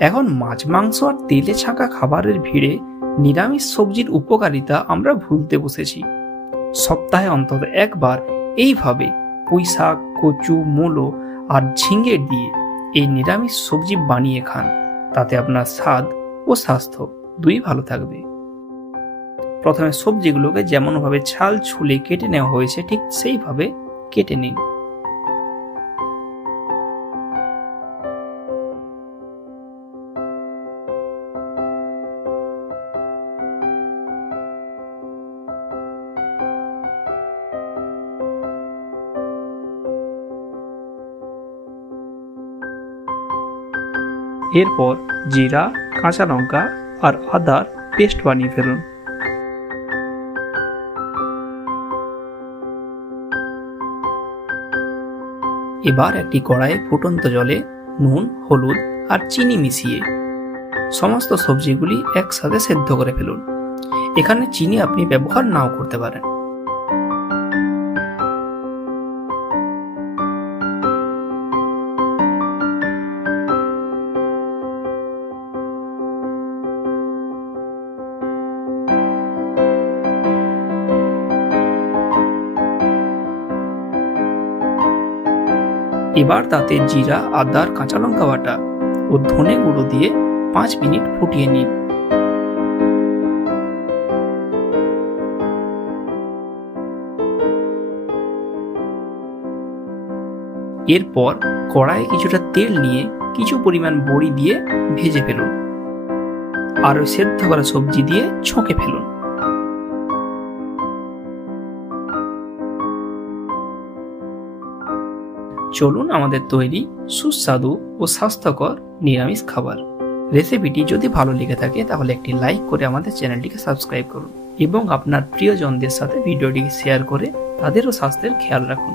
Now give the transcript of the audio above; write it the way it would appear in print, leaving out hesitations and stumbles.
এখন মাছ মাংস আর তেলে ছাঁকা খাবারের ভিড়ে নিরামিষ সবজির উপকারিতা আমরা ভুলতে বসেছি। সপ্তাহে অন্তত একবার এইভাবে পুঁইশাক, কচু, মূলো আর ঝিঙে দিয়ে এই নিরামিষ সবজি বানিয়ে খান। তাতে আপনার স্বাদ ও স্বাস্থ্য দুই ভালো থাকবে। প্রথমে সবজিগুলোকে যেমনভাবে ছাল ছুলে কেটে নেওয়া হয়েছে ঠিক সেইভাবে কেটে নিন। এরপর জিরা, কাঁচা লঙ্কা আর আদার পেস্ট বানিয়ে ফেলুন। এবার একটি কড়াইয়ে ফুটন্ত জলে নুন, হলুদ আর চিনি মিশিয়ে সমস্ত সবজিগুলি একসাথে সেদ্ধ করে ফেলুন। এখানে চিনি আপনি ব্যবহার নাও করতে পারেন। এবার তাতে জিরা, আদার, কাঁচা লঙ্কা বাটা ও ধনে গুঁড়ো দিয়ে 5 মিনিট ফুটিয়ে নিন। এরপর কড়াইয়ে কিছুটা তেল নিয়ে কিছু পরিমাণ বড়ি দিয়ে ভেজে ফেলুন আর ওই সেদ্ধ করা সবজি দিয়ে ছকে ফেলুন। চলুন আমাদের তৈরি সুস্বাদু ও স্বাস্থ্যকর নিরামিষ খাবার। রেসিপিটি যদি ভালো লেগে থাকে তাহলে একটি লাইক করে আমাদের চ্যানেলটিকে সাবস্ক্রাইব করুন এবং আপনার প্রিয়জনদের সাথে ভিডিওটিকে শেয়ার করে তাদেরও স্বাস্থ্যের খেয়াল রাখুন।